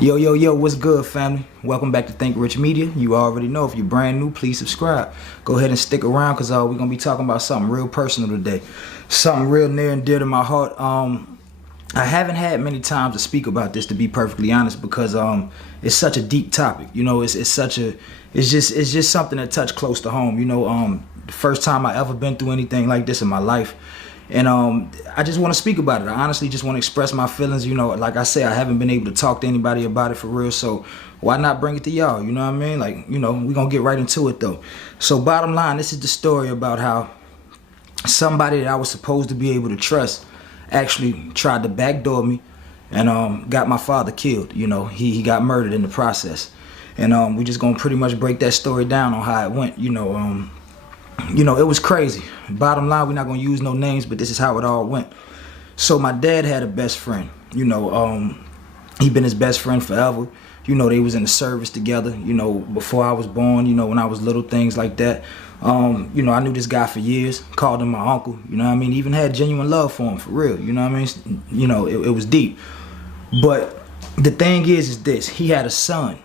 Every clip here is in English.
Yo, what's good, family? Welcome back to Think Rich Media. You already know, if you're brand new, please subscribe. Go ahead and stick around because we're going to be talking about something real personal today. Something real near and dear to my heart. I haven't had many times to speak about this, to be perfectly honest, because it's such a deep topic. You know, it's just something that touched close to home. You know, the first time I ever been through anything like this in my life. And I just want to speak about it. I honestly just want to express my feelings. You know, like I say, I haven't been able to talk to anybody about it for real. So why not bring it to y'all? You know what I mean? Like, you know, we're going to get right into it, though. So bottom line, this is the story about how somebody that I was supposed to be able to trust actually tried to backdoor me and got my father killed. You know, he got murdered in the process. And we just going to pretty much break that story down on how it went. You know, it was crazy. Bottom line, we're not gonna use no names, but this is how it all went. So my dad had a best friend. You know, he been his best friend forever. You know, they was in the service together. You know, before I was born. You know, when I was little, things like that. You know, I knew this guy for years. Called him my uncle. You know what I mean? Even had genuine love for him, for real. You know what I mean? You know, it was deep. But the thing is this: he had a son.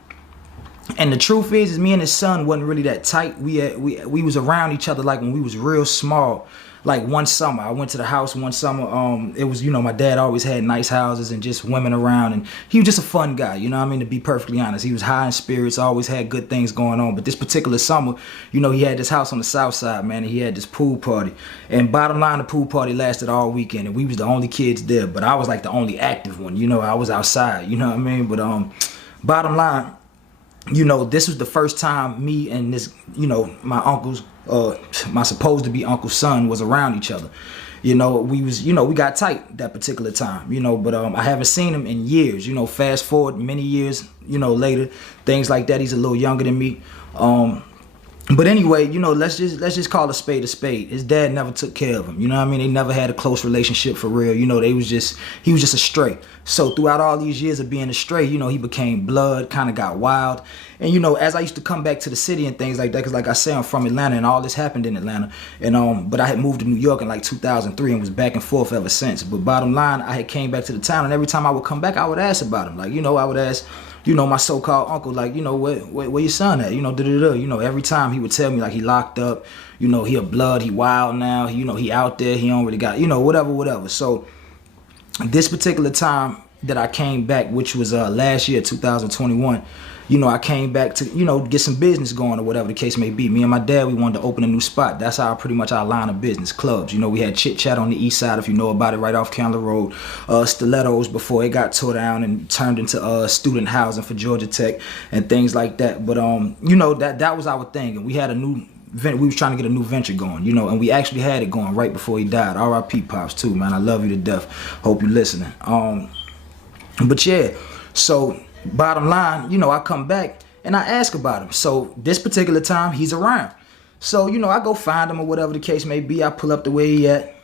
And the truth is me and his son wasn't really that tight. We was around each other like when we was real small. Like one summer, I went to the house one summer. It was, you know, my dad always had nice houses and just women around, and he was just a fun guy. You know what I mean? To be perfectly honest, he was high in spirits, always had good things going on. But this particular summer, you know, he had this house on the south side, man, and he had this pool party. And bottom line, the pool party lasted all weekend, and we was the only kids there. But I was like the only active one. You know, I was outside. You know what I mean? But bottom line, you know, this was the first time me and this, you know, my uncle's, my supposed to be uncle's son was around each other. You know, we was, you know, we got tight that particular time, you know, but I haven't seen him in years. You know, fast forward many years, you know, later, things like that. He's a little younger than me. But anyway, you know, let's just call a spade a spade. His dad never took care of him. You know what I mean? They never had a close relationship for real. You know, he was just a stray. So throughout all these years of being a stray, you know, he became blood, kind of got wild. And, you know, as I used to come back to the city and things like that, because like I say, I'm from Atlanta and all this happened in Atlanta. And but I had moved to New York in like 2003 and was back and forth ever since. But bottom line, I had came back to the town, and every time I would come back, I would ask about him. Like, you know, I would ask, you know, my so-called uncle, like, you know, where your son at? You know, You know, every time he would tell me, like, he locked up, you know, he a blood, he wild now, you know, he out there, he don't really got, you know, whatever. So this particular time that I came back, which was last year, 2021, you know, I came back to, you know, get some business going or whatever the case may be. Me and my dad, we wanted to open a new spot. That's how pretty much our line of business, clubs. You know, we had Chit Chat on the east side, if you know about it, right off Candler Road. Stilettos before it got tore down and turned into student housing for Georgia Tech and things like that. But, you know, that was our thing. And we had we was trying to get a new venture going, you know, and we actually had it going right before he died. R.I.P. Pops too, man. I love you to death. Hope you're listening. But yeah, so bottom line, you know, I come back and I ask about him. So this particular time, he's around. So, you know, I go find him or whatever the case may be. I pull up the way he at.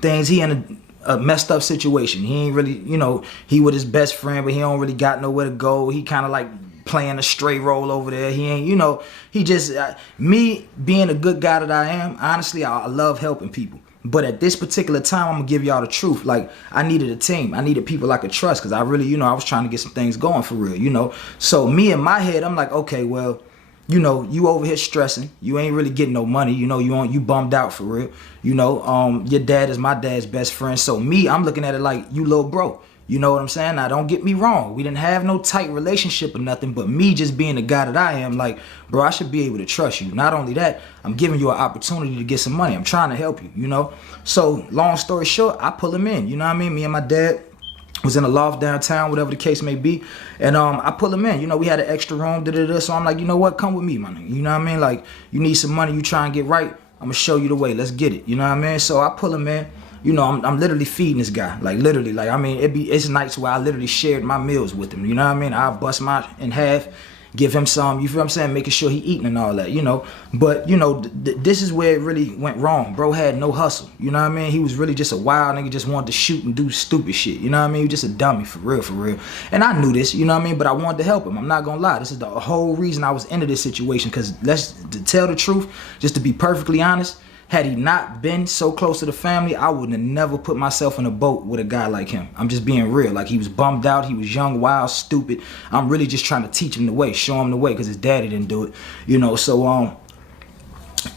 He in a messed up situation. He ain't really, you know, he with his best friend, but he don't really got nowhere to go. He kind of like playing a stray role over there. He ain't, you know, he just, me being a good guy that I am, honestly, I love helping people. But at this particular time, I'm going to give y'all the truth. Like, I needed a team. I needed people I could trust because I really, you know, I was trying to get some things going for real, you know. So me in my head, I'm like, okay, well, you know, you over here stressing. You ain't really getting no money. You know, you bummed out for real. You know, your dad is my dad's best friend. So me, I'm looking at it like, you little bro. You know what I'm saying? Now, don't get me wrong. We didn't have no tight relationship or nothing, but me just being the guy that I am, like, bro, I should be able to trust you. Not only that, I'm giving you an opportunity to get some money. I'm trying to help you, you know? So, long story short, I pull him in, you know what I mean? Me and my dad was in a loft downtown, whatever the case may be, and I pull him in. You know, we had an extra room, so I'm like, you know what? Come with me, man. You know what I mean? Like, you need some money, you try and get right, I'm gonna show you the way. Let's get it, you know what I mean? So, I pull him in. You know, I'm literally feeding this guy, like literally, like I mean, it's nights where I literally shared my meals with him. You know what I mean? I bust mine in half, give him some. You feel what I'm saying? Making sure he eating and all that. You know, but you know, this is where it really went wrong. Bro had no hustle. You know what I mean? He was really just a wild nigga, just wanted to shoot and do stupid shit. You know what I mean? He was just a dummy for real. And I knew this. You know what I mean? But I wanted to help him. I'm not gonna lie. This is the whole reason I was into this situation. Cause to tell the truth, just to be perfectly honest, Had he not been so close to the family, I would have never put myself in a boat with a guy like him. I'm just being real. Like, he was bummed out. He was young, wild, stupid. I'm really just trying to teach him the way, show him the way, because his daddy didn't do it. You know, so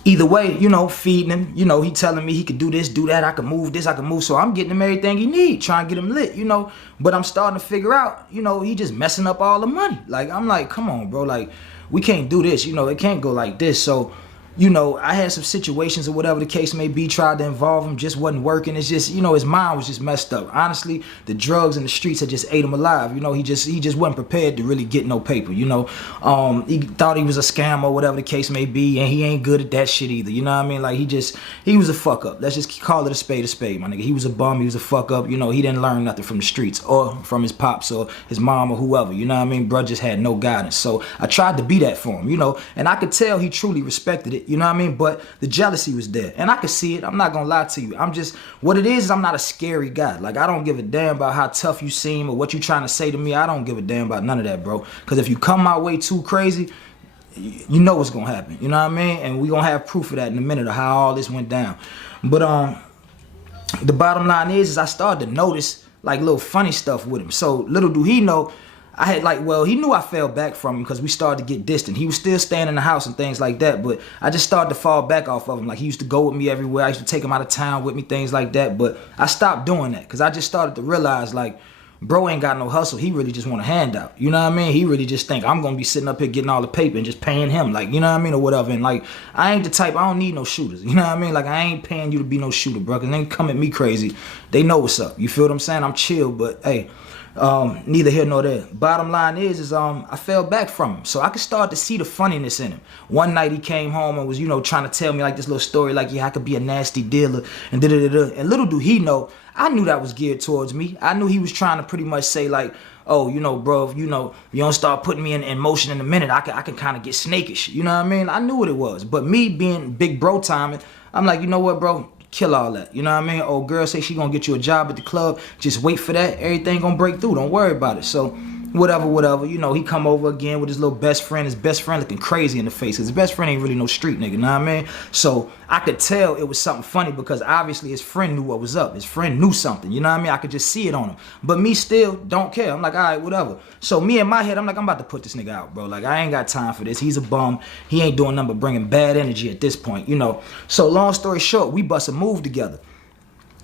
either way, you know, feeding him, you know, he telling me he could do this, do that, I could move this, I could move. So I'm getting him everything he need, trying to get him lit, you know. But I'm starting to figure out, you know, he just messing up all the money. Like, I'm like, come on, bro. Like, we can't do this, you know, it can't go like this. So, you know, I had some situations or whatever the case may be, tried to involve him, just wasn't working. It's just, you know, his mind was just messed up. Honestly, the drugs and the streets had just ate him alive. You know, he just wasn't prepared to really get no paper, you know. He thought he was a scam or whatever the case may be, and he ain't good at that shit either. You know what I mean? Like, he was a fuck up. Let's just call it a spade, my nigga. He was a bum, he was a fuck up. You know, he didn't learn nothing from the streets or from his pops or his mom or whoever. You know what I mean? Bruh just had no guidance. So I tried to be that for him, you know, and I could tell he truly respected it. You know what I mean? But the jealousy was there, and I could see it. I'm not gonna lie to you. I'm just, what it is I'm not a scary guy. Like, I don't give a damn about how tough you seem or what you trying to say to me. I don't give a damn about none of that, bro. Because if you come my way too crazy, you know what's gonna happen. You know what I mean? And we gonna have proof of that in a minute of how all this went down. But the bottom line is I started to notice like little funny stuff with him. So little do he know, I had like, well, he knew I fell back from him because we started to get distant. He was still staying in the house and things like that, but I just started to fall back off of him. Like, he used to go with me everywhere. I used to take him out of town with me, things like that. But I stopped doing that because I just started to realize, like, bro ain't got no hustle. He really just want a handout. You know what I mean? He really just think I'm going to be sitting up here getting all the paper and just paying him. Like, you know what I mean? Or whatever. And like, I ain't the type, I don't need no shooters. You know what I mean? Like, I ain't paying you to be no shooter, bro. Because they ain't come at me crazy. They know what's up. You feel what I'm saying? I'm chill, but hey, neither here nor there. Bottom line is I fell back from him, so I could start to see the funniness in him. One night he came home and was, you know, trying to tell me like this little story, like, yeah, I could be a nasty dealer and da-da-da-da. And little do he know, I knew that was geared towards me. I knew he was trying to pretty much say like, oh, you know, bro, if you know, you don't start putting me in motion in a minute, I can kind of get snakish. You know what I mean? I knew what it was. But me being big bro timing, I'm like, you know what, bro? Kill all that. You know what I mean? Old girl say she gonna get you a job at the club. Just wait for that. Everything gonna break through. Don't worry about it. So whatever. You know, he come over again with his little best friend. His best friend looking crazy in the face. His best friend ain't really no street nigga. You know what I mean? So I could tell it was something funny because obviously his friend knew what was up. His friend knew something. You know what I mean? I could just see it on him. But me still don't care. I'm like, all right, whatever. So me in my head, I'm like, I'm about to put this nigga out, bro. Like, I ain't got time for this. He's a bum. He ain't doing nothing but bringing bad energy at this point, you know. So long story short, we bust a move together.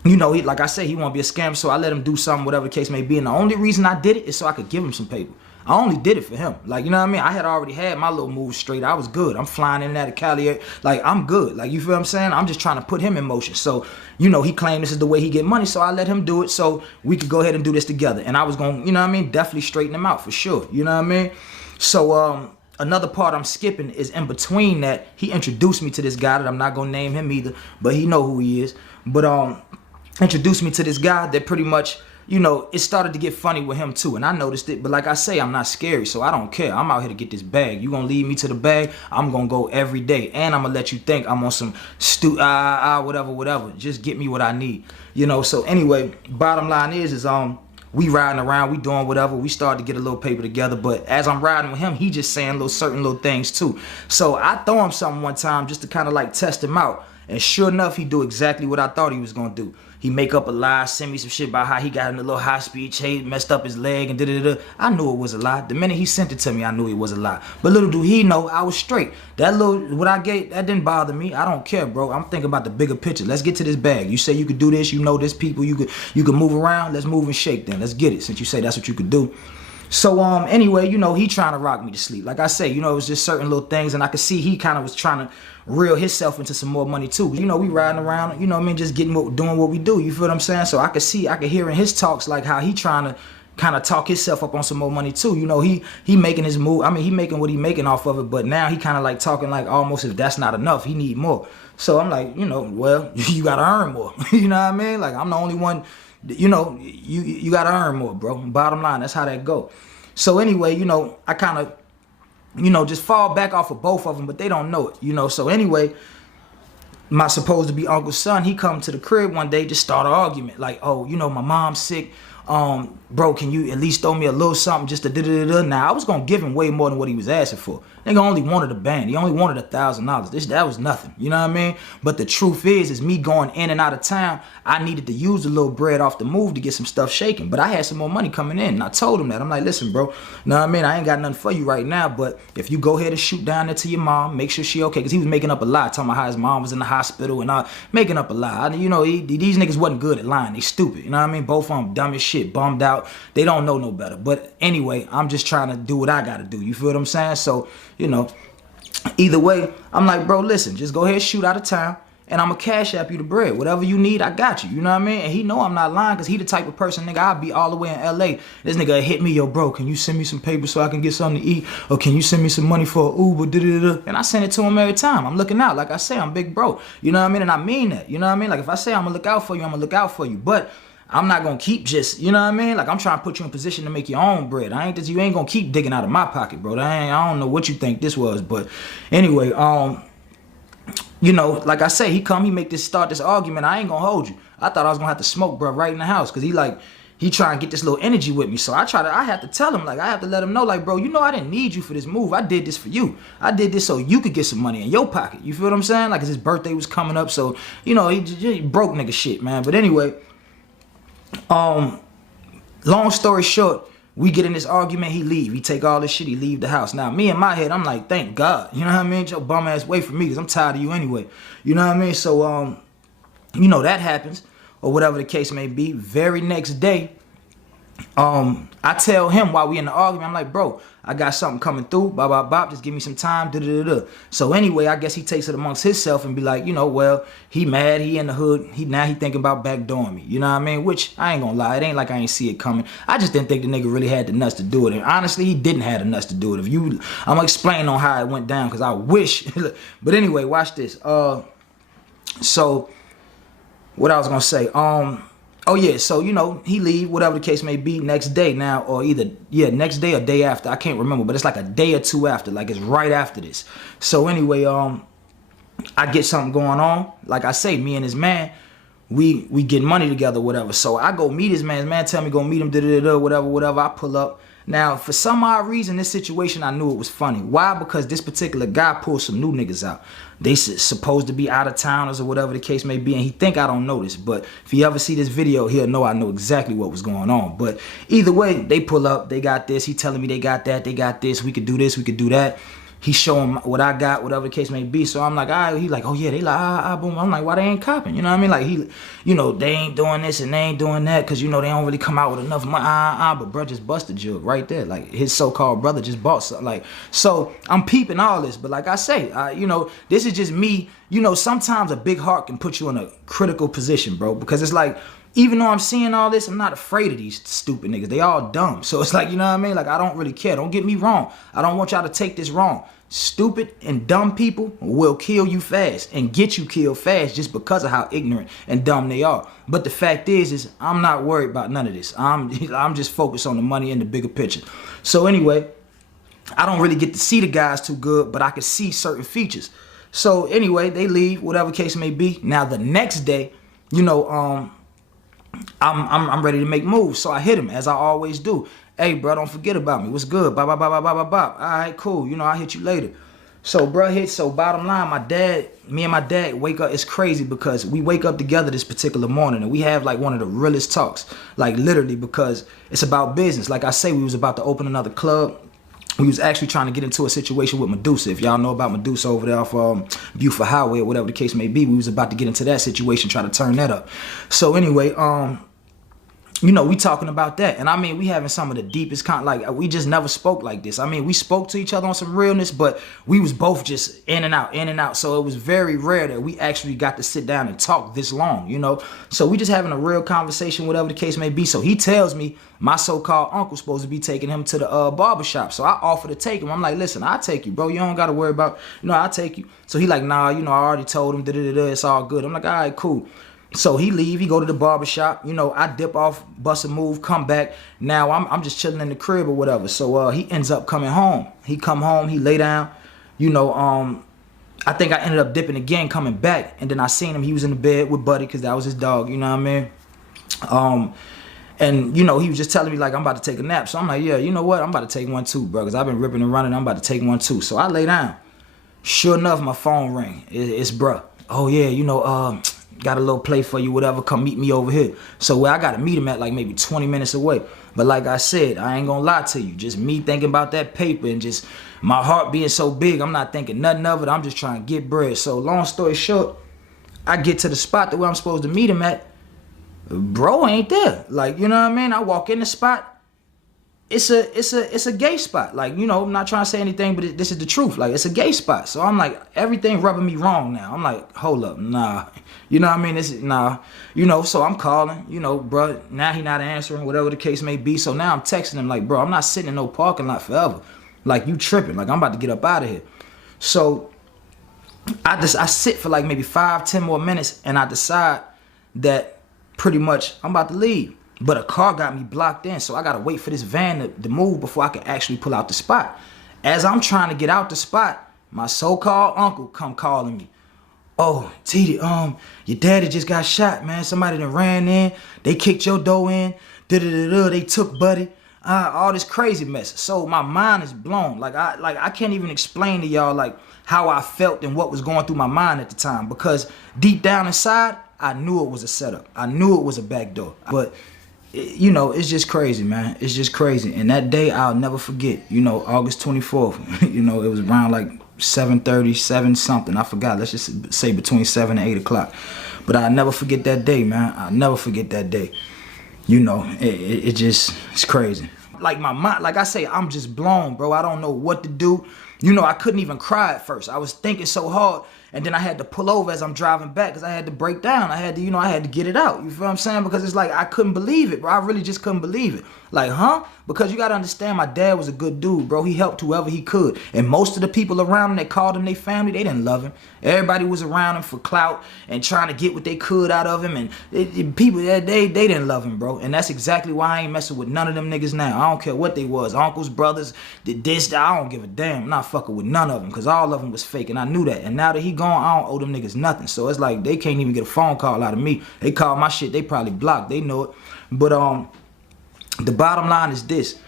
You know, like I said, he want to be a scammer, so I let him do something, whatever the case may be. And the only reason I did it is so I could give him some paper. I only did it for him. Like, you know what I mean? I had already had my little moves straight. I was good. I'm flying in and out of Cali. Like, I'm good. Like, you feel what I'm saying? I'm just trying to put him in motion. So, you know, he claimed this is the way he get money, so I let him do it so we could go ahead and do this together. And I was going to, you know what I mean, definitely straighten him out for sure. You know what I mean? So, another part I'm skipping is in between that, he introduced me to this guy that I'm not going to name him either, but he know who he is. But, introduced me to this guy that pretty much, you know, it started to get funny with him too, and I noticed it. But like I say, I'm not scary, so I don't care. I'm out here to get this bag. You gonna lead me to the bag, I'm gonna go every day, and I'm gonna let you think I'm on some whatever. Just get me what I need, you know. So anyway, bottom line is we riding around, we doing whatever. We started to get a little paper together, but as I'm riding with him, he just saying certain little things too. So I throw him something one time just to kind of like test him out, and sure enough, he do exactly what I thought he was gonna do. He make up a lie, send me some shit about how he got in a little high-speed chase, messed up his leg, and da-da-da. I knew it was a lie. The minute he sent it to me, I knew it was a lie. But little do he know, I was straight. That little, what I gave, that didn't bother me. I don't care, bro. I'm thinking about the bigger picture. Let's get to this bag. You say you could do this, you know this people, you could move around. Let's move and shake then. Let's get it, since you say that's what you could do. So, anyway, you know, he trying to rock me to sleep. Like I say, you know, it was just certain little things, and I could see he kind of was trying to reel himself into some more money too. You know, we riding around, you know what I mean, just doing what we do. You feel what I'm saying? So I could hear in his talks like how he trying to kind of talk himself up on some more money too. You know, he making his move. I mean, he making what he making off of it, but now he kind of like talking like almost if that's not enough, he need more. So I'm like, you know, well, you gotta earn more. You know what I mean? Like, I'm the only one. You know, you gotta earn more, bro. Bottom line, that's how that go. So anyway, you know, I kind of, you know, just fall back off of both of them, but they don't know it, you know. So anyway, my supposed to be uncle's son, he come to the crib one day, just start an argument like, oh, you know, my mom's sick. bro, can you at least throw me a little something just to da-da-da-da? Now, I was going to give him way more than what he was asking for. Nigga only wanted a band. He only wanted $1,000. That was nothing. You know what I mean? But the truth is me going in and out of town, I needed to use a little bread off the move to get some stuff shaking. But I had some more money coming in. And I told him that. I'm like, listen, bro, you know what I mean? I ain't got nothing for you right now. But if you go ahead and shoot down there to your mom, make sure she okay. Because he was making up a lie, talking about how his mom was in the hospital and making up a lie. You know, these niggas wasn't good at lying. They stupid. You know what I mean? Both of them dumb as shit, bummed out. They don't know no better. But anyway, I'm just trying to do what I got to do. You feel what I'm saying? So, you know, either way, I'm like, bro, listen, just go ahead, shoot out of town, and I'm going to cash app you the bread. Whatever you need, I got you. You know what I mean? And he know I'm not lying because he the type of person, nigga, I'll be all the way in L.A. This nigga hit me, yo, bro, can you send me some paper so I can get something to eat? Or can you send me some money for an Uber? Da-da-da-da. And I send it to him every time. I'm looking out. Like I say, I'm big bro. You know what I mean? And I mean that. You know what I mean? Like if I say I'm going to look out for you, I'm going to look out for you. But I'm not gonna keep just, you know what I mean? Like I'm trying to put you in position to make your own bread. You ain't gonna keep digging out of my pocket, bro. I don't know what you think this was, but anyway, you know, like I say, he make this argument. I ain't gonna hold you. I thought I was gonna have to smoke, bro, right in the house, cause he trying to get this little energy with me. So I have to tell him, like, I have to let him know, like, bro, you know I didn't need you for this move. I did this for you. I did this so you could get some money in your pocket. You feel what I'm saying? Like, 'cause his birthday was coming up, so, you know, he broke nigga shit, man. But anyway, long story short, we get in this argument, he leave. He take all this shit, he leave the house. Now, me in my head, I'm like, thank God. You know what I mean? Get your bum ass away from me, because I'm tired of you anyway. You know what I mean? So, you know, that happens, or whatever the case may be. Very next day, I tell him while we in the argument, I'm like, bro, I got something coming through, bop, bop, bop, just give me some time, da-da-da-da. So anyway, I guess he takes it amongst himself and be like, you know, well, he mad, he in the hood, now he thinking about backdooring me, you know what I mean? Which, I ain't gonna lie, it ain't like I ain't see it coming. I just didn't think the nigga really had the nuts to do it. And honestly, he didn't have the nuts to do it. I'm gonna explain on how it went down, because I wish. But anyway, watch this. So, what I was gonna say, oh yeah, so you know, he leave, whatever the case may be, next day now, or either, yeah, next day or day after, I can't remember, but it's like a day or two after, like it's right after this. So anyway, I get something going on. Like I say, me and his man, we get money together, whatever. So I go meet his man. His man tell me go meet him, da-da-da-da, whatever. I pull up. Now, for some odd reason, this situation, I knew it was funny. Why? Because this particular guy pulled some new niggas out. They supposed to be out of towners or whatever the case may be, and he think I don't know this. But if he ever see this video, he'll know I know exactly what was going on. But either way, they pull up, they got this. He telling me they got that, they got this. We could do this, we could do that. He show him what I got, whatever the case may be. So I'm like, all right. He like, oh yeah, they like, boom. I'm like, why they ain't copping? You know what I mean? Like you know, they ain't doing this and they ain't doing that, because you know they don't really come out with enough money. But bro just busted jug right there. Like his so-called brother just bought something. Like, so I'm peeping all this, but like I say, you know, this is just me. You know, sometimes a big heart can put you in a critical position, bro, because it's like, even though I'm seeing all this, I'm not afraid of these stupid niggas. They all dumb. So it's like, you know what I mean? Like, I don't really care. Don't get me wrong. I don't want y'all to take this wrong. Stupid and dumb people will kill you fast and get you killed fast just because of how ignorant and dumb they are. But the fact is I'm not worried about none of this. I'm just focused on the money and the bigger picture. So anyway, I don't really get to see the guys too good, but I can see certain features. So anyway, they leave, whatever case may be. Now the next day, you know, I'm ready to make moves. So I hit him, as I always do. Hey, bro, don't forget about me. What's good? Bop, bop, bop, bop, bop, bop. All right, cool. You know, I'll hit you later. So, bro, so bottom line, me and my dad wake up. It's crazy because we wake up together this particular morning and we have like one of the realest talks. Like literally, because it's about business. Like I say, we was about to open another club. We was actually trying to get into a situation with Medusa. If y'all know about Medusa over there off Buford Highway or whatever the case may be, we was about to get into that situation, try to turn that up. So anyway, you know, we talking about that. And I mean, we having some of the deepest like, we just never spoke like this. I mean, we spoke to each other on some realness, but we was both just in and out. So it was very rare that we actually got to sit down and talk this long, you know? So we just having a real conversation, whatever the case may be. So he tells me my so-called uncle's supposed to be taking him to the barbershop. So I offer to take him. I'm like, listen, I'll take you, bro. You don't got to worry about, you know, I'll take you. So he like, nah, you know, I already told him, it's all good. I'm like, all right, cool. So he leave, he go to the barbershop, you know, I dip off, bust a move, come back. Now I'm just chilling in the crib or whatever. So he ends up coming home. He come home, he lay down, you know, I think I ended up dipping again, coming back. And then I seen him, he was in the bed with Buddy, because that was his dog, you know what I mean? And, you know, he was just telling me, like, I'm about to take a nap. So I'm like, yeah, you know what? I'm about to take one too, bro, because I've been ripping and running. I'm about to take one too. So I lay down. Sure enough, my phone ring. It's bruh. Oh, yeah, you know, got a little play for you, whatever. Come meet me over here. So where I got to meet him at, like, maybe 20 minutes away. But like I said, I ain't gonna lie to you. Just me thinking about that paper and just my heart being so big, I'm not thinking nothing of it. I'm just trying to get bread. So long story short, I get to the spot that where I'm supposed to meet him at. Bro ain't there. Like, you know what I mean? I walk in the spot. It's a gay spot. Like, you know, I'm not trying to say anything, but this is the truth. Like, it's a gay spot. So I'm like, everything rubbing me wrong now. I'm like, hold up, nah. You know what I mean? This is, nah. You know, so I'm calling, you know, bro. Now he not answering, whatever the case may be. So now I'm texting him like, bro, I'm not sitting in no parking lot forever. Like, you tripping. Like, I'm about to get up out of here. So I sit for like maybe 5-10 more minutes, and I decide that pretty much I'm about to leave. But a car got me blocked in, so I gotta wait for this van to move before I can actually pull out the spot. As I'm trying to get out the spot, my so-called uncle come calling me. Oh, Titi, your daddy just got shot, man. Somebody done ran in, they kicked your door in, they took Buddy. All this crazy mess. So my mind is blown. Like I can't even explain to y'all like how I felt and what was going through my mind at the time, because deep down inside, I knew it was a setup. I knew it was a backdoor. But you know, it's just crazy, man. It's just crazy. And that day, I'll never forget. You know, August 24th. You know, it was around like 7:30, 7 something. I forgot. Let's just say between 7 and 8 o'clock. But I'll never forget that day, man. I'll never forget that day. You know, it's crazy. Like my mind, like I say, I'm just blown, bro. I don't know what to do. You know, I couldn't even cry at first. I was thinking so hard. And then I had to pull over as I'm driving back because I had to break down. I had to, you know, I had to get it out. You feel what I'm saying? Because it's like, I couldn't believe it, bro. I really just couldn't believe it. Like, huh? Because you got to understand, my dad was a good dude, bro. He helped whoever he could. And most of the people around him that called him their family, they didn't love him. Everybody was around him for clout and trying to get what they could out of him. And people, they didn't love him, bro. And that's exactly why I ain't messing with none of them niggas now. I don't care what they was. Uncles, brothers, this, I don't give a damn. I'm not fucking with none of them because all of them was fake. And I knew that. And now that he gone, I don't owe them niggas nothing. So it's like they can't even get a phone call out of me. They call my shit, they probably blocked. They know it. But the bottom line is this.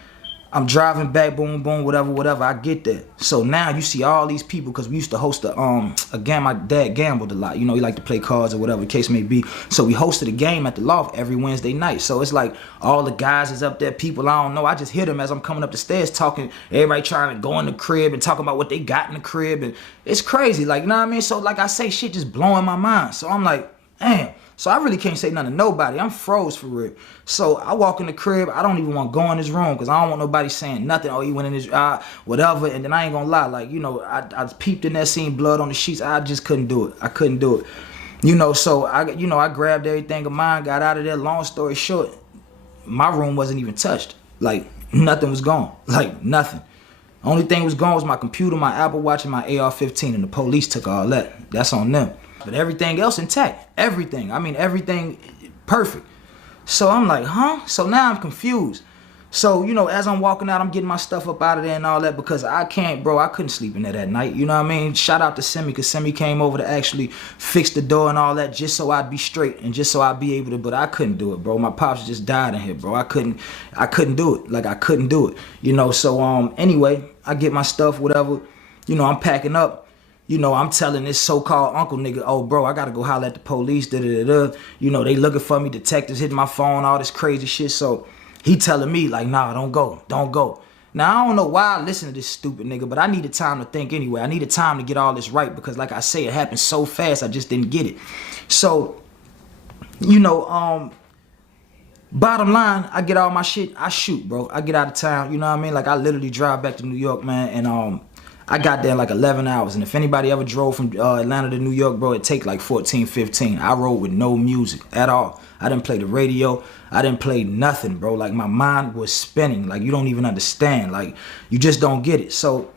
I'm driving back, boom, boom, whatever. I get there. So now you see all these people, because we used to host a game. My dad gambled a lot. You know, he liked to play cards or whatever the case may be. So we hosted a game at the loft every Wednesday night. So it's like all the guys is up there, people I don't know. I just hear them as I'm coming up the stairs talking. Everybody trying to go in the crib and talking about what they got in the crib. And it's crazy, like, you know what I mean? So like I say, shit just blowing my mind. So I'm like, damn. So I really can't say nothing to nobody. I'm froze for real. So I walk in the crib. I don't even want to go in this room because I don't want nobody saying nothing. Oh, he went in his whatever. And then I ain't gonna lie. Like, you know, I peeped in there, seen blood on the sheets. I just couldn't do it. I couldn't do it. You know, so I grabbed everything of mine, got out of there. Long story short, my room wasn't even touched. Like, nothing was gone. Like, nothing. Only thing was gone was my computer, my Apple Watch, and my AR-15. And the police took all that. That's on them. But everything else intact. Everything. I mean, everything perfect. So I'm like, huh? So now I'm confused. So, you know, as I'm walking out, I'm getting my stuff up out of there and all that because I can't, bro, I couldn't sleep in there that night. You know what I mean? Shout out to Semi, because Semi came over to actually fix the door and all that just so I'd be straight and just so I'd be able to, but I couldn't do it, bro. My pops just died in here, bro. I couldn't do it. Like, I couldn't do it. You know, so anyway, I get my stuff, whatever. You know, I'm packing up. You know, I'm telling this so-called uncle nigga, oh, bro, I got to go holler at the police, da-da-da-da. You know, they looking for me, detectives hitting my phone, all this crazy shit. So he telling me, like, nah, don't go, don't go. Now, I don't know why I listen to this stupid nigga, but I needed time to think anyway. I needed time to get all this right because, like I say, it happened so fast, I just didn't get it. So, you know, bottom line, I get all my shit, I shoot, bro. I get out of town, you know what I mean? Like, I literally drive back to New York, man, and I got there in like 11 hours. And if anybody ever drove from Atlanta to New York, bro, it take like 14, 15. I rode with no music at all. I didn't play the radio. I didn't play nothing, bro. Like, my mind was spinning. Like, you don't even understand. Like, you just don't get it. So,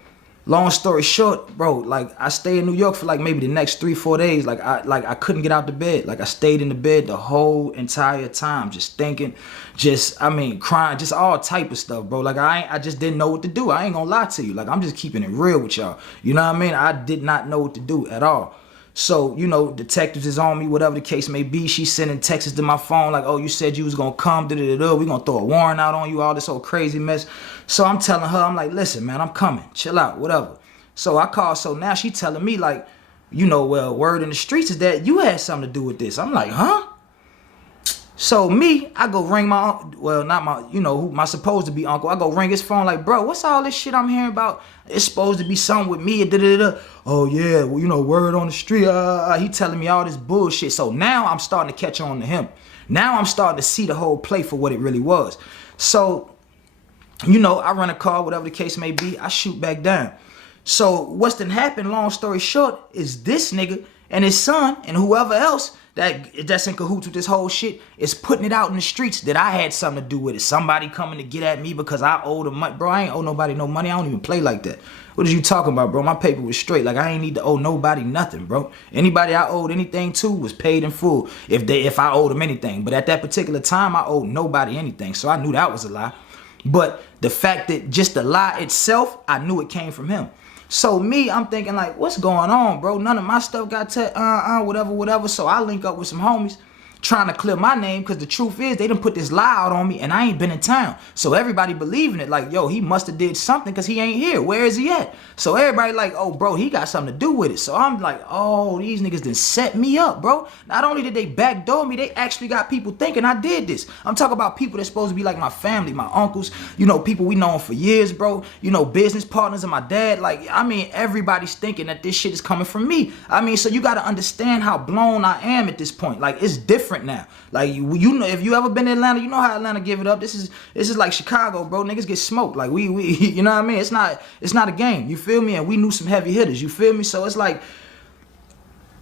long story short, bro, like, I stayed in New York for like maybe the next 3-4 days. Like, I couldn't get out the bed. Like, I stayed in the bed the whole entire time, just thinking, crying, just all type of stuff, bro. Like, I just didn't know what to do. I ain't gonna lie to you. Like, I'm just keeping it real with y'all. You know what I mean? I did not know what to do at all. So, you know, detectives is on me, whatever the case may be. She's sending texts to my phone like, oh, you said you was going to come, da-da-da-da. We're going to throw a warrant out on you, all this whole crazy mess. So I'm telling her, I'm like, listen, man, I'm coming. Chill out, whatever. So I call, so now she telling me like, you know, well, word in the streets is that you had something to do with this. I'm like, huh? So me, I go ring my, well, not my, you know, who my supposed to be uncle. I go ring his phone like, bro, what's all this shit I'm hearing about? It's supposed to be something with me. Da-da-da-da. Oh, yeah, well, you know, word on the street. He telling me all this bullshit. So now I'm starting to catch on to him. Now I'm starting to see the whole play for what it really was. So, you know, I run a car, whatever the case may be. I shoot back down. So what's done happened, long story short, is this nigga and his son and whoever else that's in cahoots with this whole shit is putting it out in the streets that I had something to do with it. Somebody coming to get at me because I owed them money. Bro, I ain't owe nobody no money. I don't even play like that. What are you talking about, bro? My paper was straight. Like, I ain't need to owe nobody nothing, bro. Anybody I owed anything to was paid in full if I owed them anything. But at that particular time, I owed nobody anything. So I knew that was a lie. But the fact that just the lie itself, I knew it came from him. So me, I'm thinking like, what's going on, bro? None of my stuff got whatever. So I link up with some homies trying to clear my name, because the truth is they done put this lie out on me and I ain't been in town. So everybody believing it like, yo, he must have did something because he ain't here. Where is he at? So everybody like, oh, bro, he got something to do with it. So I'm like, oh, these niggas done set me up, bro. Not only did they backdoor me, they actually got people thinking I did this. I'm talking about people that's supposed to be like my family, my uncles, you know, people we known for years, bro. You know, business partners of my dad. Like, I mean, everybody's thinking that this shit is coming from me. I mean, so you got to understand how blown I am at this point. Like, it's different now. Like, you know, if you ever been to Atlanta, you know how Atlanta give it up. This is like Chicago, bro. Niggas get smoked. Like, we you know what I mean? It's not a game. You feel me? And we knew some heavy hitters. You feel me? So it's like,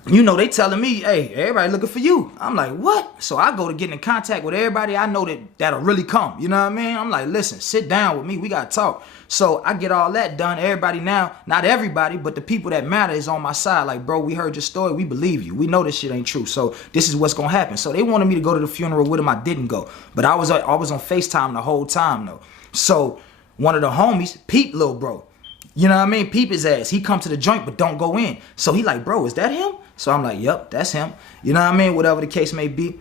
you know, they telling me, hey, everybody looking for you. I'm like, what? So I go to get in contact with everybody I know that'll really come. You know what I mean? I'm like, listen, sit down with me. We got to talk. So I get all that done. Everybody now, not everybody, but the people that matter is on my side. Like, bro, we heard your story. We believe you. We know this shit ain't true. So this is what's going to happen. So they wanted me to go to the funeral with them. I didn't go. But I was on FaceTime the whole time, though. So one of the homies, Pete, little bro, you know what I mean? Peep his ass. He come to the joint, but don't go in. So he like, bro, is that him? So I'm like, yep, that's him. You know what I mean? Whatever the case may be.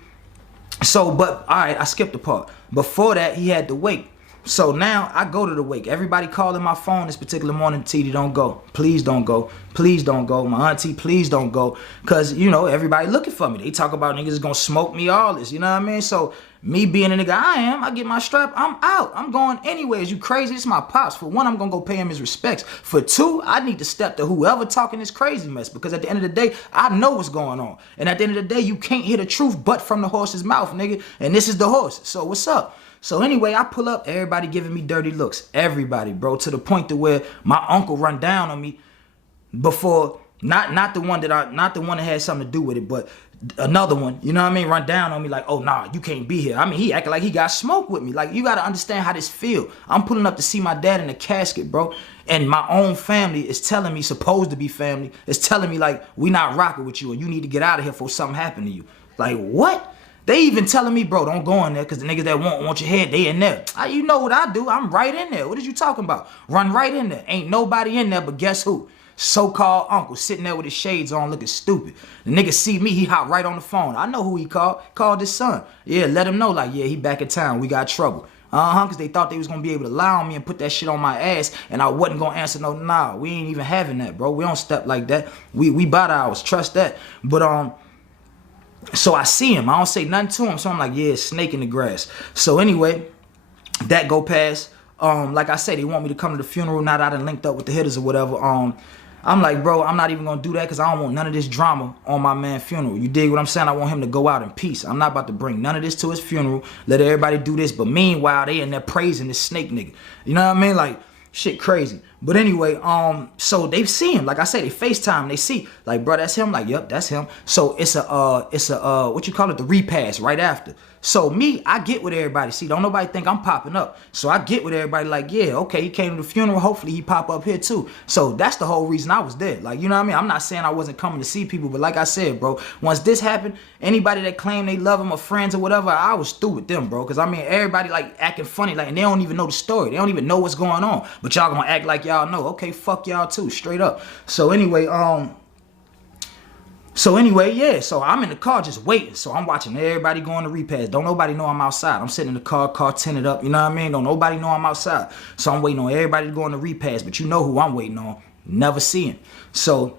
So, but, all right, I skipped the part. Before that, he had to wake. So now I go to the wake. Everybody calling my phone this particular morning, TD, don't go. Please don't go. Please don't go. My auntie, please don't go. Because, you know, everybody looking for me. They talk about niggas is going to smoke me, all this. You know what I mean? So me being a nigga I get my strap. I'm out. I'm going anyways. You crazy? It's my pops. For one, I'm going to go pay him his respects. For two, I need to step to whoever talking this crazy mess. Because at the end of the day, I know what's going on. And at the end of the day, you can't hear the truth but from the horse's mouth, nigga. And this is the horse. So what's up? So anyway, I pull up, everybody giving me dirty looks. Everybody, bro, to the point to where my uncle run down on me before, not the one that had something to do with it, but another one, you know what I mean, run down on me like, oh, nah, you can't be here. I mean, he acting like he got smoke with me. Like, you got to understand how this feel. I'm pulling up to see my dad in the casket, bro. And my own family is telling me, supposed to be family, is telling me like, we not rocking with you and you need to get out of here before something happen to you. Like, what? They even telling me, bro, don't go in there because the niggas that want your head, they in there. You know what I do? I'm right in there. What is you talking about? Run right in there. Ain't nobody in there, but guess who? So-called uncle sitting there with his shades on looking stupid. The nigga see me, he hop right on the phone. I know who he called. Called his son. Yeah, let him know like, yeah, he back in town. We got trouble. Because they thought they was going to be able to lie on me and put that shit on my ass, and I wasn't going to answer no, nah, we ain't even having that, bro. We don't step like that. We bought ours. Trust that. But, so I see him. I don't say nothing to him. So I'm like, yeah, snake in the grass. So anyway, that go past. Like I said, they want me to come to the funeral. Now that I done linked up with the hitters or whatever. I'm like, bro, I'm not even going to do that because I don't want none of this drama on my man's funeral. You dig what I'm saying? I want him to go out in peace. I'm not about to bring none of this to his funeral. Let everybody do this. But meanwhile, they in there praising this snake nigga. You know what I mean? Like, shit crazy. But anyway, so they see him. Like I said, they FaceTime. They see, like, bro, that's him. Like, yep, that's him. So it's a what you call it, the repass right after. So me, I get with everybody. See, don't nobody think I'm popping up. So I get with everybody like, yeah, okay, he came to the funeral. Hopefully he pop up here too. So that's the whole reason I was there. Like, you know what I mean? I'm not saying I wasn't coming to see people, but like I said, bro, once this happened, anybody that claimed they love him or friends or whatever, I was through with them, bro. Because I mean, everybody like acting funny, like, and they don't even know the story. They don't even know what's going on. But y'all gonna act like y'all know. Okay, fuck y'all too, straight up. So anyway, So anyway, yeah, so I'm in the car just waiting. So I'm watching everybody going to repass. Don't nobody know I'm outside. I'm sitting in the car tinted up, you know what I mean? Don't nobody know I'm outside. So I'm waiting on everybody to go on the repass, but you know who I'm waiting on. Never see him. So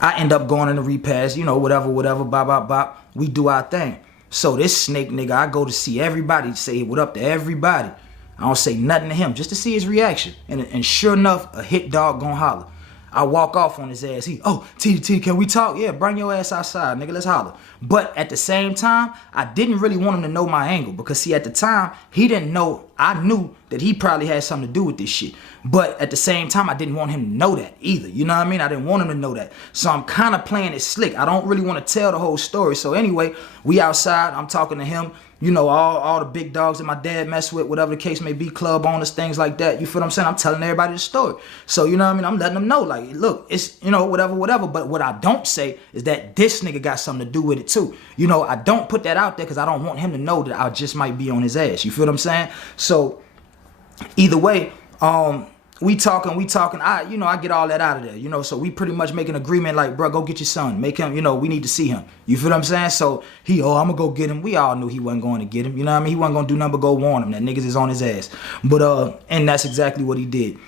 I end up going in the repass, you know, whatever, bop, bop, bop. We do our thing. So this snake nigga, I go to see everybody, say what up to everybody. I don't say nothing to him, just to see his reaction. And sure enough, a hit dog gonna holler. I walk off on his ass. Oh, T, can we talk? Yeah, bring your ass outside, nigga, let's holler. But at the same time, I didn't really want him to know my angle because see, at the time, he didn't know, I knew that he probably had something to do with this shit. But at the same time, I didn't want him to know that either. You know what I mean? I didn't want him to know that. So I'm kind of playing it slick. I don't really want to tell the whole story. So anyway, we outside, I'm talking to him. You know, all the big dogs that my dad messed with, whatever the case may be, club owners, things like that. You feel what I'm saying? I'm telling everybody the story. So, you know what I mean? I'm letting them know, like, look, it's, you know, whatever. But what I don't say is that this nigga got something to do with it too. You know, I don't put that out there because I don't want him to know that I just might be on his ass. You feel what I'm saying? So, either way, we talking, I get all that out of there, you know, so we pretty much make an agreement like, bro, go get your son, make him, you know, we need to see him. You feel what I'm saying? So I'm gonna go get him. We all knew he wasn't going to get him, you know what I mean? He wasn't gonna do nothing but go warn him that niggas is on his ass. But, and that's exactly what he did.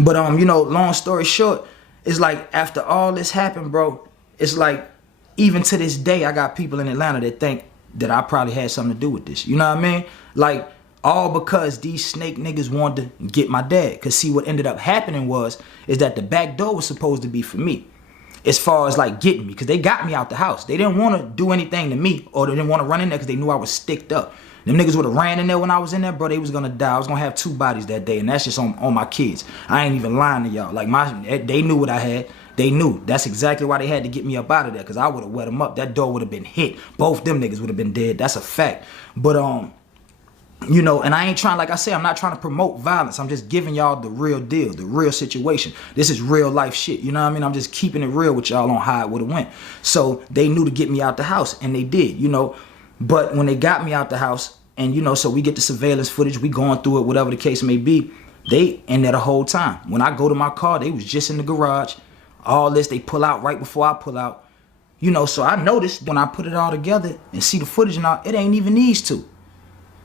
But, you know, long story short, it's like after all this happened, bro, it's like even to this day, I got people in Atlanta that think that I probably had something to do with this. You know what I mean? Like, all because these snake niggas wanted to get my dad. Cause see, what ended up happening is that the back door was supposed to be for me. As far as like getting me, cause they got me out the house. They didn't want to do anything to me, or they didn't want to run in there cause they knew I was sticked up. Them niggas would have ran in there when I was in there, bro, they was gonna die. I was gonna have 2 bodies that day, and that's just on my kids. I ain't even lying to y'all. Like they knew what I had. They knew. That's exactly why they had to get me up out of there, cause I would have wet them up. That door would have been hit. Both them niggas would have been dead. That's a fact. But you know, and I ain't trying, like I say, I'm not trying to promote violence. I'm just giving y'all the real deal, the real situation. This is real life shit, you know what I mean? I'm just keeping it real with y'all on how it would have went. So they knew to get me out the house, and they did, you know. But when they got me out the house, and you know, so we get the surveillance footage, we going through it, whatever the case may be, they in there the whole time. When I go to my car, they was just in the garage. All this, they pull out right before I pull out. You know, so I noticed when I put it all together and see the footage and all, it ain't even these two.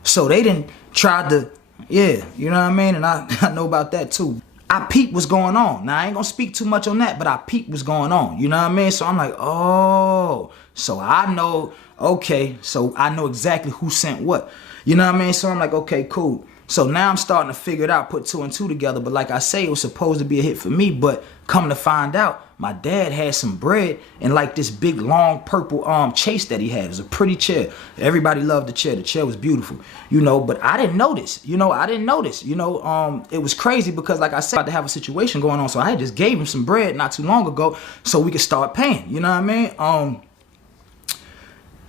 So they didn't try to, yeah, you know what I mean? And I know about that too. I peeped what's going on. Now, I ain't gonna speak too much on that, but I peeped what's going on. You know what I mean? So I'm like, oh, so I know, okay, so I know exactly who sent what. You know what I mean? So I'm like, okay, cool. So now I'm starting to figure it out, put 2 and 2 together. But like I say, it was supposed to be a hit for me. But come to find out, my dad had some bread and like this big long purple chase that he had. It was a pretty chair. Everybody loved the chair. The chair was beautiful, you know, but I didn't notice, you know, it was crazy because like I said, I had to have a situation going on. So I just gave him some bread not too long ago so we could start paying, you know what I mean?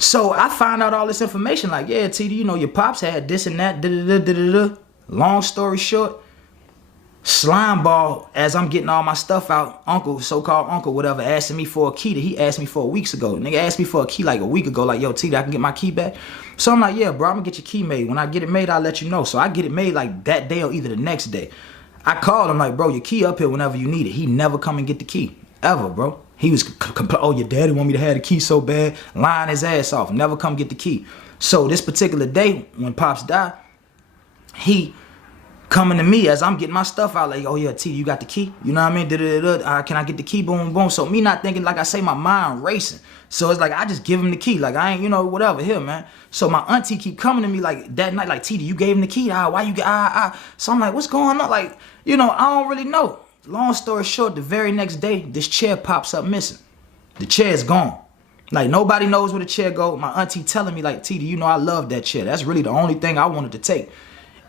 So I find out all this information like, yeah, TD, you know, your pops had this and that, da-da-da-da-da-da. Long story short, slime ball, as I'm getting all my stuff out, uncle, so-called uncle, whatever, asking me for a key that he asked me for weeks ago. Nigga asked me for a key like a week ago, like, yo, TD, I can get my key back? So I'm like, yeah, bro, I'm gonna get your key made. When I get it made, I'll let you know. So I get it made like that day or either the next day. I called him like, bro, your key up here whenever you need it. He never come and get the key, ever, bro. He was, oh, your daddy want me to have the key so bad, lying his ass off, never come get the key. So this particular day, when Pops died, he coming to me as I'm getting my stuff out, like, oh yeah, T, you got the key? You know what I mean? Can I get the key? Boom, boom. So me not thinking, like I say, my mind racing. So it's like, I just give him the key. Like, I ain't, you know, whatever, here, man. So my auntie keep coming to me like that night, like, T, you gave him the key? Why you get, So I'm like, what's going on? Like, you know, I don't really know. Long story short, the very next day, this chair pops up missing. The chair is gone. Like, nobody knows where the chair go. My auntie telling me, like, T, you know I love that chair. That's really the only thing I wanted to take.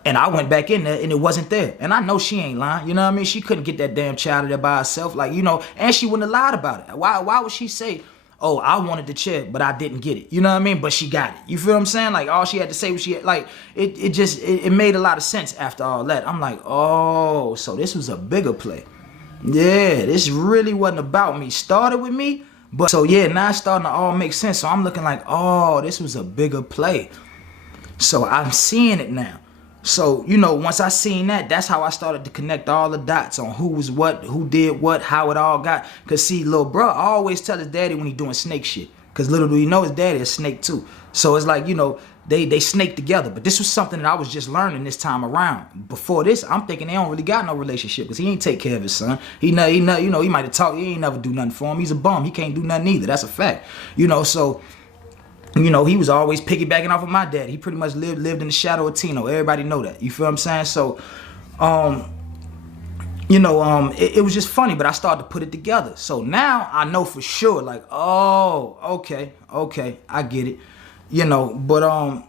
And I went back in there, and it wasn't there. And I know she ain't lying. You know what I mean? She couldn't get that damn child there by herself. Like, you know, and she wouldn't have lied about it. Why would she say, oh, I wanted the chair, but I didn't get it? You know what I mean? But she got it. You feel what I'm saying? Like, all she had to say was it made a lot of sense after all that. I'm like, oh, so this was a bigger play. Yeah, this really wasn't about me. Started with me, but so yeah, now it's starting to all make sense. So I'm looking like, oh, this was a bigger play. So I'm seeing it now. So, you know, once I seen that, that's how I started to connect all the dots on who was what, who did what, how it all got. Cause see, little bro, I always tell his daddy when he doing snake shit. Cause little do you know his daddy is snake too. So it's like, you know, they snake together. But this was something that I was just learning this time around. Before this, I'm thinking they don't really got no relationship because he ain't take care of his son. You know, he might have talked, he ain't never do nothing for him. He's a bum. He can't do nothing either. That's a fact. You know, so you know, he was always piggybacking off of my dad. He pretty much lived in the shadow of Tino. Everybody know that. You feel what I'm saying? So, you know, it was just funny, but I started to put it together. So now I know for sure, like, oh, okay, I get it. You know, but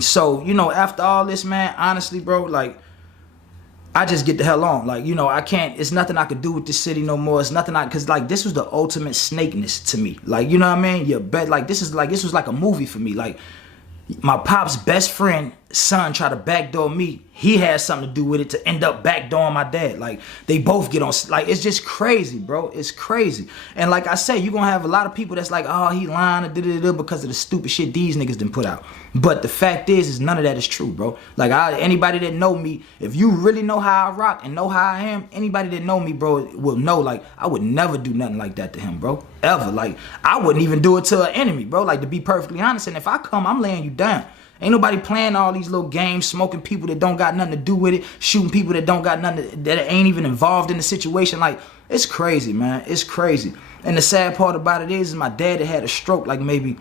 so, you know, after all this, man, honestly, bro, like, I just get the hell on. Like, you know, I can't, it's nothing I could do with this city no more. It's nothing cause like this was the ultimate snakeness to me. Like, you know what I mean? You bet, like, this was like a movie for me. Like, my pop's best friend son tried to backdoor me. He had something to do with it to end up backdooring my dad. Like, they both get on, like, it's just crazy, bro. It's crazy. And like I say, you're gonna have a lot of people that's like, oh, he lying because of the stupid shit these niggas done put out. But the fact is none of that is true, bro. Like, anybody that know me, if you really know how I rock and know how I am, anybody that know me, bro, will know, like, I would never do nothing like that to him, bro. Ever. Like, I wouldn't even do it to an enemy, bro. Like, to be perfectly honest. And if I come, I'm laying you down. Ain't nobody playing all these little games, smoking people that don't got nothing to do with it, shooting people that don't got nothing, that ain't even involved in the situation. Like, it's crazy, man. It's crazy. And the sad part about it is my dad had a stroke like maybe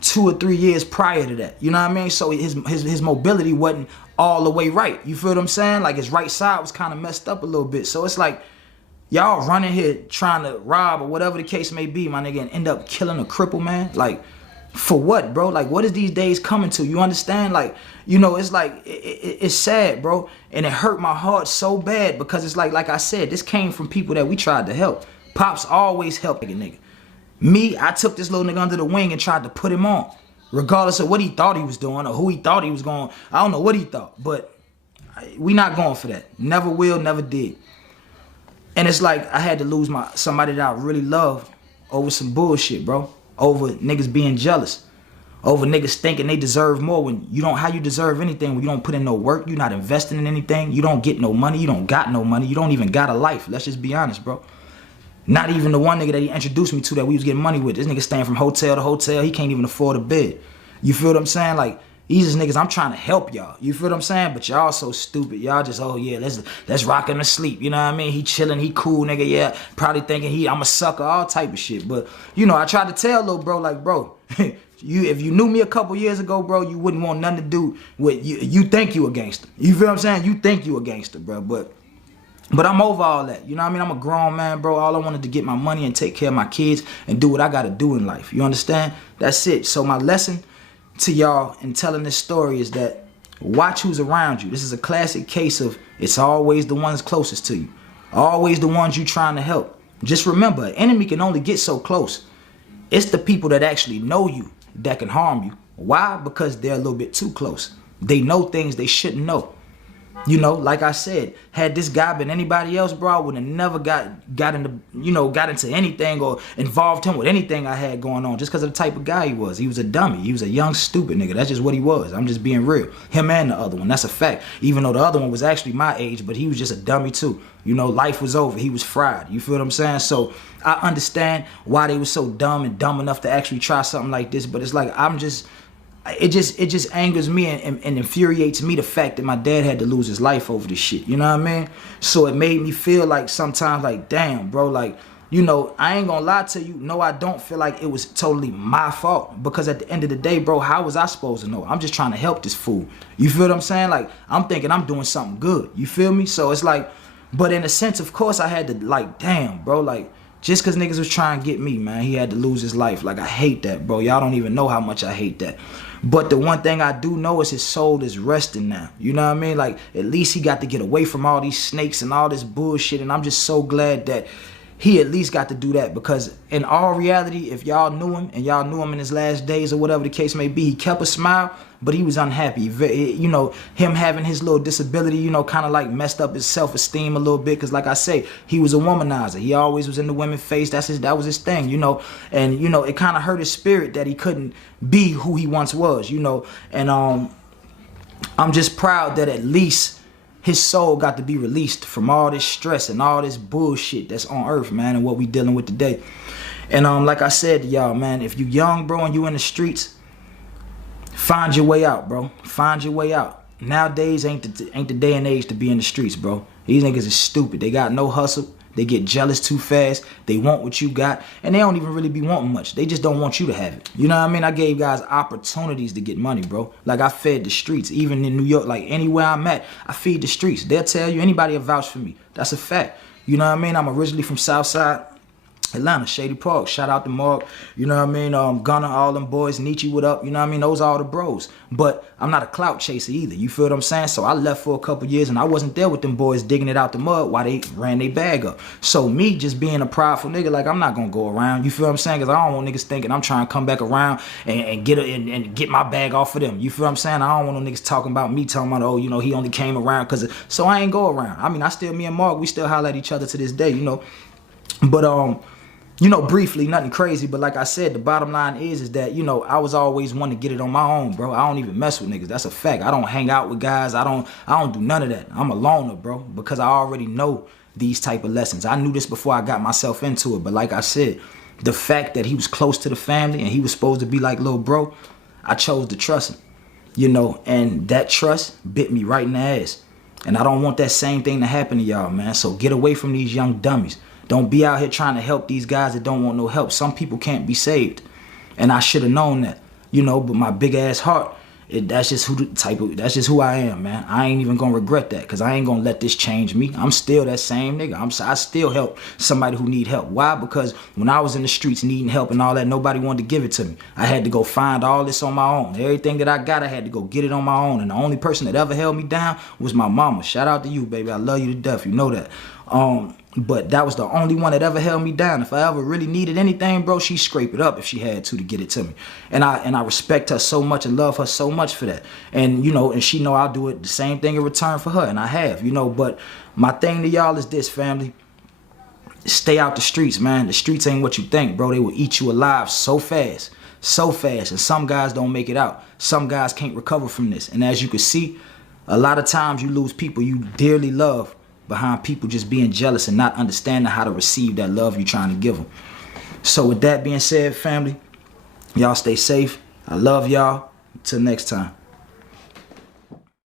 2 or 3 years prior to that. You know what I mean? So his mobility wasn't all the way right. You feel what I'm saying? Like, his right side was kind of messed up a little bit. So it's like, y'all running here trying to rob or whatever the case may be, my nigga, and end up killing a cripple, man. Like, for what, bro? Like, what is these days coming to? You understand? Like, you know, it's like, it's sad, bro. And it hurt my heart so bad because it's like I said, this came from people that we tried to help. Pops always helped a nigga. Me, I took this little nigga under the wing and tried to put him on. Regardless of what he thought he was doing or who he thought he was going. I don't know what he thought, but we not going for that. Never will, never did. And it's like I had to lose somebody that I really love over some bullshit, bro. Over niggas being jealous. Over niggas thinking they deserve more when you don't, how you deserve anything when you don't put in no work, you're not investing in anything, you don't get no money, you don't got no money, you don't even got a life. Let's just be honest, bro. Not even the one nigga that he introduced me to that we was getting money with. This nigga staying from hotel to hotel, he can't even afford a bed. You feel what I'm saying? Like, these is niggas, I'm trying to help y'all. You feel what I'm saying? But y'all so stupid. Y'all just, oh yeah, let's rock him to sleep. You know what I mean? He chilling, he cool, nigga, yeah. Probably thinking I'm a sucker, all type of shit. But, you know, I tried to tell little bro, like, bro, if you knew me a couple years ago, bro, you wouldn't want nothing to do with, you think you a gangster. You feel what I'm saying? You think you a gangster, bro. But I'm over all that. You know what I mean? I'm a grown man, bro. All I wanted to get my money and take care of my kids and do what I got to do in life. You understand? That's it. So my lesson to y'all in telling this story is that watch who's around you. This is a classic case of it's always the ones closest to you. Always the ones you trying to help. Just remember, an enemy can only get so close. It's the people that actually know you that can harm you. Why? Because they're a little bit too close. They know things they shouldn't know. You know, like I said, had this guy been anybody else, bro, I would have never got into anything or involved him with anything I had going on just because of the type of guy he was. He was a dummy. He was a young, stupid nigga. That's just what he was. I'm just being real. Him and the other one. That's a fact. Even though the other one was actually my age, but he was just a dummy too. You know, life was over. He was fried. You feel what I'm saying? So I understand why they were so dumb and dumb enough to actually try something like this, but it's like it just angers me and infuriates me the fact that my dad had to lose his life over this shit. You know what I mean? So it made me feel like sometimes like, damn, bro, like, you know, I ain't gonna lie to you. No, I don't feel like it was totally my fault because at the end of the day, bro, how was I supposed to know? I'm just trying to help this fool. You feel what I'm saying? Like, I'm thinking I'm doing something good. You feel me? So it's like, but in a sense, of course, I had to like, damn, bro, like, just because niggas was trying to get me, man, he had to lose his life. Like, I hate that, bro. Y'all don't even know how much I hate that. But the one thing I do know is his soul is resting now. You know what I mean? Like, at least he got to get away from all these snakes and all this bullshit. And I'm just so glad that he at least got to do that. Because in all reality, if y'all knew him and y'all knew him in his last days or whatever the case may be, he kept a smile, but he was unhappy. You know, him having his little disability, you know, kind of like messed up his self-esteem a little bit. Because like I say, he was a womanizer. He always was in the women's face. That was his thing, you know. And, you know, it kind of hurt his spirit that he couldn't be who he once was, you know. And I'm just proud that at least his soul got to be released from all this stress and all this bullshit that's on earth, man, and what we dealing with today. And like I said to y'all, man, if you young, bro, and you in the streets, find your way out, bro. Find your way out. Nowadays ain't the day and age to be in the streets, bro. These niggas is stupid. They got no hustle. They get jealous too fast. They want what you got. And they don't even really be wanting much. They just don't want you to have it. You know what I mean? I gave guys opportunities to get money, bro. Like, I fed the streets. Even in New York, like anywhere I'm at, I feed the streets. They'll tell you, anybody will vouch for me. That's a fact. You know what I mean? I'm originally from Southside Atlanta, Shady Park. Shout out to Mark, you know what I mean? Gunner, all them boys, Nietzsche, what up? You know what I mean? Those are all the bros. But I'm not a clout chaser either. You feel what I'm saying? So I left for a couple years and I wasn't there with them boys digging it out the mud while they ran their bag up. So me just being a prideful nigga, like, I'm not gonna go around. You feel what I'm saying? Because I don't want niggas thinking I'm trying to come back around and get my bag off of them. You feel what I'm saying? I don't want no niggas talking about me, talking about, oh, you know, he only came around because so I ain't go around. I mean, me and Mark, we still holler at each other to this day, you know. But you know, briefly, nothing crazy, but like I said, the bottom line is that, you know, I was always one to get it on my own, bro. I don't even mess with niggas. That's a fact. I don't hang out with guys. I don't do none of that. I'm a loner, bro, because I already know these type of lessons. I knew this before I got myself into it, but like I said, the fact that he was close to the family and he was supposed to be like little bro, I chose to trust him, you know, and that trust bit me right in the ass. And I don't want that same thing to happen to y'all, man. So get away from these young dummies. Don't be out here trying to help these guys that don't want no help. Some people can't be saved. And I should have known that, you know, but my big ass heart, that's just who I am, man. I ain't even gonna regret that, because I ain't gonna let this change me. I'm still that same nigga. I still help somebody who need help. Why? Because when I was in the streets needing help and all that, nobody wanted to give it to me. I had to go find all this on my own. Everything that I got, I had to go get it on my own. And the only person that ever held me down was my mama. Shout out to you, baby. I love you to death. You know that. But that was the only one that ever held me down. If I ever really needed anything, bro, she'd scrape it up if she had to get it to me. And I respect her so much and love her so much for that. And, you know, and she know I'll do it the same thing in return for her. And I have, you know. But my thing to y'all is this, family. Stay out the streets, man. The streets ain't what you think, bro. They will eat you alive so fast. So fast. And some guys don't make it out. Some guys can't recover from this. And as you can see, a lot of times you lose people you dearly love behind people just being jealous and not understanding how to receive that love you're trying to give them. So with that being said, family, y'all stay safe. I love y'all. Until next time.